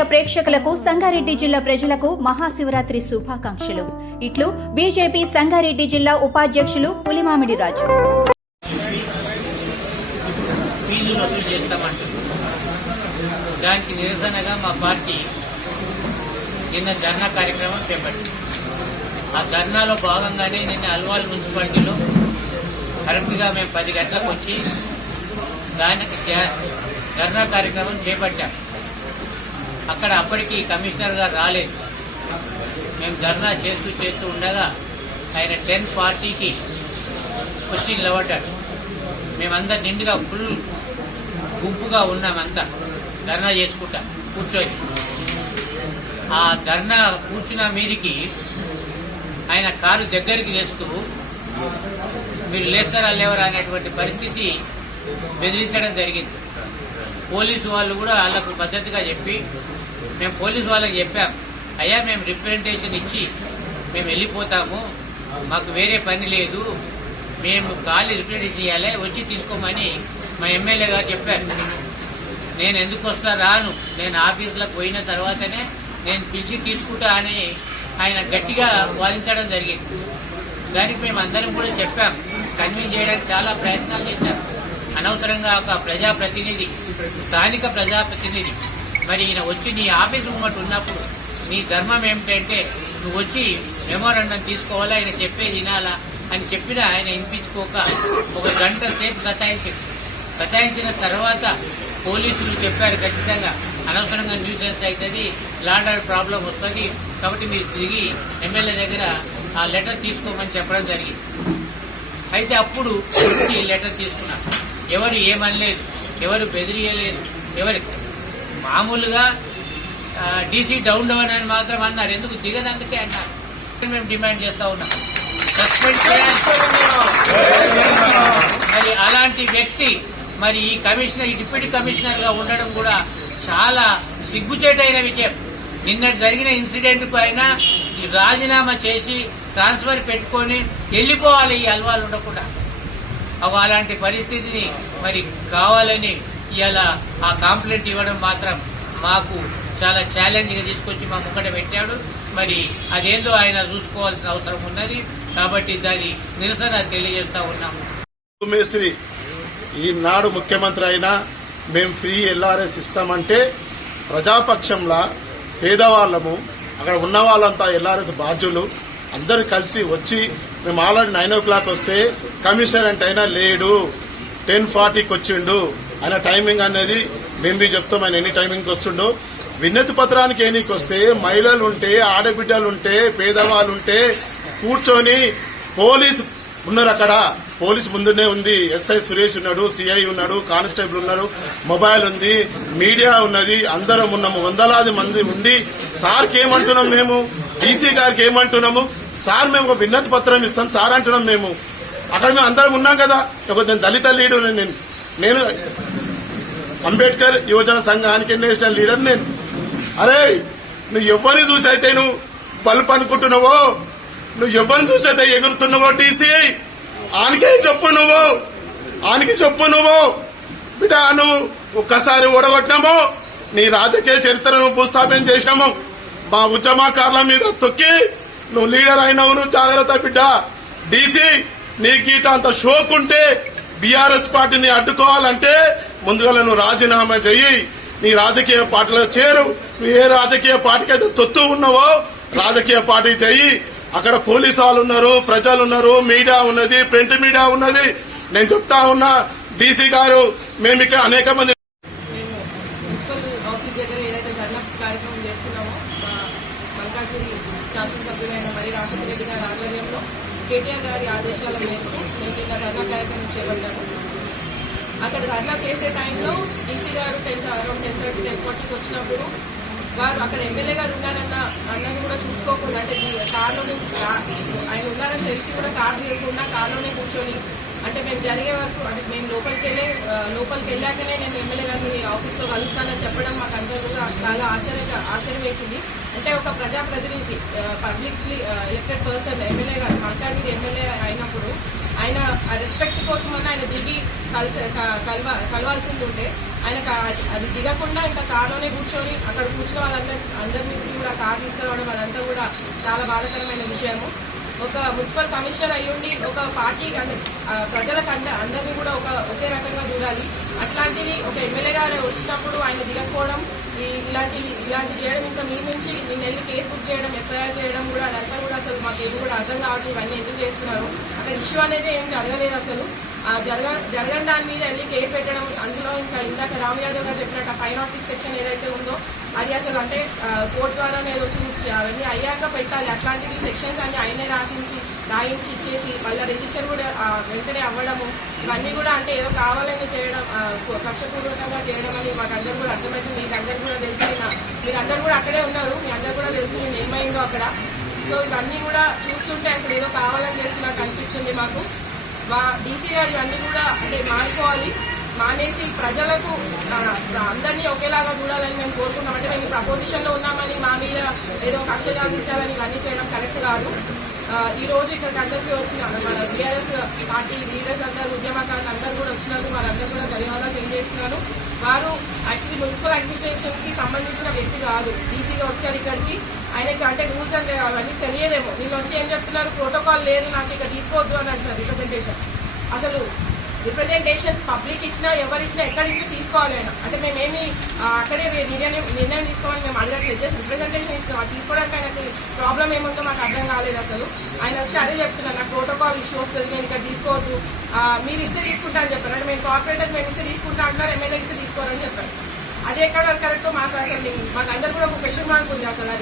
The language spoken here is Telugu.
మీడియా ప్రేక్షకులకు సంగారెడ్డి జిల్లా ప్రజలకు మహాశివరాత్రి శుభాకాంక్షలు. ఇట్లు బీజేపీ సంగారెడ్డి జిల్లా ఉపాధ్యక్షులు పులిమామిడి రాజు. దానికి నిరసనగా మా పార్టీ నిన్న ధర్నా కార్యక్రమం చేపట్టింది. ఆ ధర్నాలో భాగంగానే నిన్న అల్వాల్ మున్సిపాలిటీలో కరెక్ట్గా మేము పది గంటలకు వచ్చి దానికి ధర్నా కార్యక్రమం చేపట్టాం. అక్కడ అప్పటికి కమిషనర్ గారు రాలేదు. మేము ధర్నా చేస్తూ చేస్తూ ఉండగా ఆయన టెన్ ఫార్టీకి వచ్చి నిలబడ్డాడు మేమందరం నిండుగా ఫుల్ గుంపుగా ఉన్నామంతా ధర్నా చేసుకుంటా కూర్చొని. ఆ ధర్నా కూర్చున్న మీదికి ఆయన కారు దగ్గరికి తెస్తూ మీరు లేస్తారా లేవరా అనేటువంటి పరిస్థితి బెదిరించడం జరిగింది. పోలీసు వాళ్ళు కూడా వాళ్ళకు పద్ధతిగా చెప్పి మేము పోలీసు వాళ్ళకి చెప్పాం అయ్యా మేము రిప్రజెంటేషన్ ఇచ్చి మేము వెళ్ళిపోతాము మాకు వేరే పని లేదు మేము ఖాళీ రిప్రజెంట్ చేయాలి వచ్చి తీసుకోమని మా ఎమ్మెల్యే గారు చెప్పారు. నేను ఎందుకు వస్తా రాను? నేను ఆఫీసులకు పోయిన తర్వాతనే నేను పిలిచి తీసుకుంటా అని ఆయన గట్టిగా వాదించడం జరిగింది. దానికి మేము అందరం కూడా చెప్పాం కన్విన్స్ చేయడానికి చాలా ప్రయత్నాలు చేశాం. అనవసరంగా ఒక ప్రజాప్రతినిధి స్థానిక ప్రజాప్రతినిధి మరి ఈయన వచ్చి నీ ఆఫీస్ ముంగట ఉన్నప్పుడు నీ ధర్మం ఏమిటంటే నువ్వు వచ్చి మెమోరండం తీసుకోవాలా? ఆయన చెప్పేది వినాలా? అని చెప్పినా ఆయన వినిపించుకోక ఒక గంట సేపు గతాయించింది బతాయించిన తర్వాత పోలీసులు చెప్పారు ఖచ్చితంగా. అనవసరంగా న్యూసెన్స్ అవుతుంది లాండర్ ప్రాబ్లం వస్తుంది. కాబట్టి మీరు తిరిగి ఎమ్మెల్యే దగ్గర ఆ లెటర్ తీసుకోమని చెప్పడం జరిగింది. అయితే అప్పుడు ఈ లెటర్ తీసుకున్నారు ఎవరు ఏమనలేదు ఎవరు బెదిరియలేదు ఎవరు మామూలుగా డీసీ డౌన్ డౌన్ అని మాత్రం అన్నారు. ఎందుకు దిగదందుకే అన్నారు మేము డిమాండ్ చేస్తా ఉన్నాం. సస్పెండ్ మరి అలాంటి వ్యక్తి మరి ఈ కమిషనర్ ఈ డిప్యూటీ కమిషనర్గా ఉండడం కూడా చాలా సిగ్గుచేటైన విషయం. నిన్నటి జరిగిన ఇన్సిడెంట్కు అయినా ఈ రాజీనామా చేసి ట్రాన్స్ఫర్ పెట్టుకొని వెళ్ళిపోవాలి ఈ అలవాళ్ళు ఉండకుండా. అవి అలాంటి పరిస్థితిని మరి కావాలని ఇలా ఆ కాంప్లైంట్ ఇవ్వడం మాత్రం మాకు చాలా ఛాలెంజ్గా తీసుకొచ్చి మా ముంగట పెట్టాడు. మరి అదేందో ఆయన చూసుకోవాల్సిన అవసరం ఉన్నది. కాబట్టి దాని నిరసన తెలియజేస్తా ఉన్నాము. మేస్త్రి ఈనాడు ముఖ్యమంత్రి అయినా మేము ఫ్రీ ఎల్ఆర్ఎస్ ఇస్తామంటే ప్రజాపక్షంలా పేదవాళ్ళము అక్కడ ఉన్న వాళ్ళంతా ఎల్ఆర్ఎస్ బాధ్యులు అందరు కలిసి వచ్చి మేము ఆల్రెడీ నైన్ ఓ క్లాక్ వస్తే కమిషనరెంట్ అయినా లేడు. టెన్ ఫార్టీకి వచ్చిండు. ఆయన టైమింగ్ అనేది మేము చెప్తాం ఆయన ఎన్ని టైమింగ్కి వస్తుండో. విన్నతి పత్రానికి ఏనికి వస్తే మహిళలు ఉంటే ఆడబిడ్డలు ఉంటే పేదవాళ్ళు ఉంటే కూర్చొని పోలీస్ ఉన్నారు అక్కడ. పోలీస్ ముందునే ఉంది. ఎస్ఐ సురేష్ ఉన్నాడు సిఐ ఉన్నాడు కానిస్టేబుల్ ఉన్నారు మొబైల్ ఉంది మీడియా ఉన్నది అందరం ఉన్నాము. వందలాది మంది ఉండి సార్కి ఏమంటున్నాం మేము? డీసీ గారికి ఏమంటున్నాము సార్ మేము ఒక విన్నతి పత్రం ఇస్తాం సార్ అంటున్నాం మేము. అక్కడ మేము అందరం ఉన్నాం కదా. ఒక దళిత లీడర్ నేను నేను అంబేద్కర్ యువజన సంఘానికి నేషనల్ లీడర్ నేను. అరే నువ్వు ఎవరిని చూసి అయితే నువ్వు బల్బ్ అనుకుంటున్నావో? నువ్వు ఎవరిని చూసి అయితే ఎగురుతున్నావో డీసీ ఆనికే చెప్పు నువ్వు. ఆనికి చెప్పు నువ్వు. బిడ్డ నువ్వు ఒక్కసారి ఓడగొట్టినాము. నీ రాజకీయ చరిత్రను భూస్థాపన చేసినాము. మా ఉద్యమకారుల మీద తొక్కి నువ్వు లీడర్ అయినావు నువ్వు జాగ్రత్త బిడ్డ. డీసీ నీ గీట అంత షోక్ ఉంటే బీఆర్ఎస్ పార్టీని అడ్డుకోవాలంటే ముందుగా నువ్వు రాజీనామా చెయ్యి. నీ రాజకీయ పార్టీలో చేరు. నువ్వు ఏ రాజకీయ పార్టీకి అయితే తొత్తు ఉన్నావో రాజకీయ పార్టీ చెయ్యి. అక్కడ పోలీసు వాళ్ళు ఉన్నారు ప్రజలు ఉన్నారు మీడియా ఉన్నది ప్రింట్ మీడియా ఉన్నది. నేను చెప్తా ఉన్నా డీసీ గారు మేము ఇక్కడ అనేక మంది మున్సిపల్ ఆఫీస్ దగ్గర ఏదైతే ధర్నా కార్యక్రమం చేస్తున్నామో మా మల్కాజ్గిరి శాసనసభ్యులైన మరి రాష్ట్రపతి గారి ఆధ్వర్యంలో కేటీఆర్ గారి ఆదేశాల మేరకు కార్యక్రమం చేపట్టాము అక్కడ ధర్నా చేసే టైంలో డీసీ గారు ten around ten thirty ten ఫార్టీకి వచ్చినప్పుడు వారు అక్కడ ఎమ్మెల్యే గారు ఉన్నారన్న అన్నది కూడా చూసుకోకుండా అంటే ఈ కార్లోనే ఆయన ఉన్నారని తెలిసి కూడా కార్ తీయకుండా కార్లోనే కూర్చొని అంటే మేము జరిగే వరకు అంటే మేము లోపలికి వెళ్ళే లోపలికి వెళ్ళాకనే నేను ఎమ్మెల్యే గారిని ఆఫీస్లో కలుస్తానని చెప్పడం మాకు అందరూ కూడా చాలా ఆశ్చర్య ఆశ్చర్యం వేసింది. అంటే ఒక ప్రజాప్రతినిధి పబ్లిక్లీ ఎలక్టెడ్ పర్సన్ ఎమ్మెల్యే గారు మల్కాజ్గిరి ఎమ్మెల్యే అయినప్పుడు ఆయన రెస్పెక్ట్ కోసం అన్న ఆయన దిగి కలిసి క- కలవ కలవాల్సింది ఉంటే ఆయన అది దిగకుండా ఇంకా కారులోనే కూర్చొని అక్కడ కూర్చున్న వాళ్ళందరి అందరినీ కూడా కార్ తీసుకురావడం అదంతా కూడా చాలా బాధాకరమైన విషయము. ఒక మున్సిపల్ కమిషనర్ అయ్యుండి ఒక పార్టీ అంటే ప్రజలకు అంద అందరినీ కూడా ఒక ఒకే రకంగా చూడాలి. అట్లాంటిది ఒక ఎమ్మెల్యే గారు వచ్చినప్పుడు ఆయన దిగకపోవడం ఇలాంటి ఇలాంటి చేయడం ఇంకా మీ నుంచి నిన్న వెళ్ళి కేసు బుక్ చేయడం ఎఫ్ఐఆర్ చేయడం కూడా అదంతా కూడా అసలు మాకు ఏం కూడా అర్థం కాదు ఇవన్నీ ఎందుకు చేస్తున్నారు. అక్కడ ఇష్యూ అనేది ఏం జరగలేదు అసలు. జరగ జరగని దాని మీద వెళ్ళి కేసు పెట్టడం అందులో ఇంకా ఇందాక రామ్ యాదవ్ గారు చెప్పినట్టు ఫైవ్ నాట్ సిక్స్ సెక్షన్ ఏదైతే ఉందో అది అసలు అంటే కోర్టు ద్వారా ఏదో చూసి అవన్నీ అయ్యాక పెట్టాలి. అట్లాంటివి సెక్షన్స్ అన్ని ఆయనే రాసించి రాయించి ఇచ్చేసి మళ్ళీ రిజిస్టర్ కూడా వెంటనే అవ్వడము ఇవన్నీ కూడా అంటే ఏదో కావాలని చేయడం కక్షపూర్వకంగా చేయడం అని మాకు అందరు కూడా అర్థమైంది. మీకు అందరు కూడా తెలిసి మీరు కూడా అక్కడే ఉన్నారు. మీ అందరు కూడా తెలుసు నేను ఏమైందో అక్కడ. సో ఇవన్నీ కూడా చూస్తుంటే అసలు ఏదో కావాలని చేస్తున్నట్టు అనిపిస్తుంది మాకు. మా డీసీ గారు ఇవన్నీ కూడా అంటే మానుకోవాలి. మానేసి ప్రజలకు అందరినీ ఒకేలాగా చూడాలని మేము కోరుకుంటాం అంటే మేము ప్రపోజిషన్లో ఉన్నామని మా మీద ఏదో కక్ష సాధించాలని ఇవన్నీ చేయడం కరెక్ట్ కాదు. ఈ రోజు ఇక్కడికి అందరికీ వచ్చిన మన బీఆర్ఎస్ పార్టీ లీడర్స్ అందరూ ఉద్యమకారులు అందరూ కూడా వచ్చినందుకు వాళ్ళందరూ కూడా ధన్యవాదాలు తెలియజేస్తున్నాను. వారు యాక్చువల్లీ మున్సిపల్ అడ్మినిస్ట్రేషన్కి సంబంధించిన వ్యక్తి కాదు. డీసీగా వచ్చారు ఇక్కడికి. ఆయనకి అంటే రూల్స్ అంటే అవన్నీ తెలియదేమో. నిన్న వచ్చి ఏం చెప్తున్నారు? ప్రోటోకాల్ లేదు నాకు ఇక్కడ తీసుకోవద్దు అని అంటున్నారు రిప్రజెంటేషన్ అసలు రిప్రజెంటేషన్ పబ్లిక్ ఇచ్చినా ఎవరు ఇచ్చినా ఎక్కడ ఇచ్చినా తీసుకోవాలి ఆయన. అంటే మేమేమి అక్కడే నిర్ణయం నిర్ణయం తీసుకోవాలని మేము అడగట్లేదు. జస్ట్ రిప్రజెంటేషన్ ఇస్తాం అది తీసుకోవడానికి ఆయనకి ప్రాబ్లం ఏముందో మాకు అర్థం కాలేదు అసలు. ఆయన వచ్చి అదే చెప్తున్నారు. నాకు ప్రోటోకాల్ ఇష్యూ వస్తుంది నేను ఇక్కడ తీసుకోవద్దు. మీరు ఇస్తే తీసుకుంటా అని చెప్పారు. అంటే మేము కార్పొరేటర్స్ మేము ఇస్తే తీసుకుంటా అంటున్నారు ఎమ్మెల్యే ఇస్తే తీసుకోరని చెప్పారు. అది ఎక్కడ కరెక్ట్ మాకు అసలు మాకు అందరు కూడా ఒక క్వశ్చన్ మార్క్ ఉంది అసలు. అది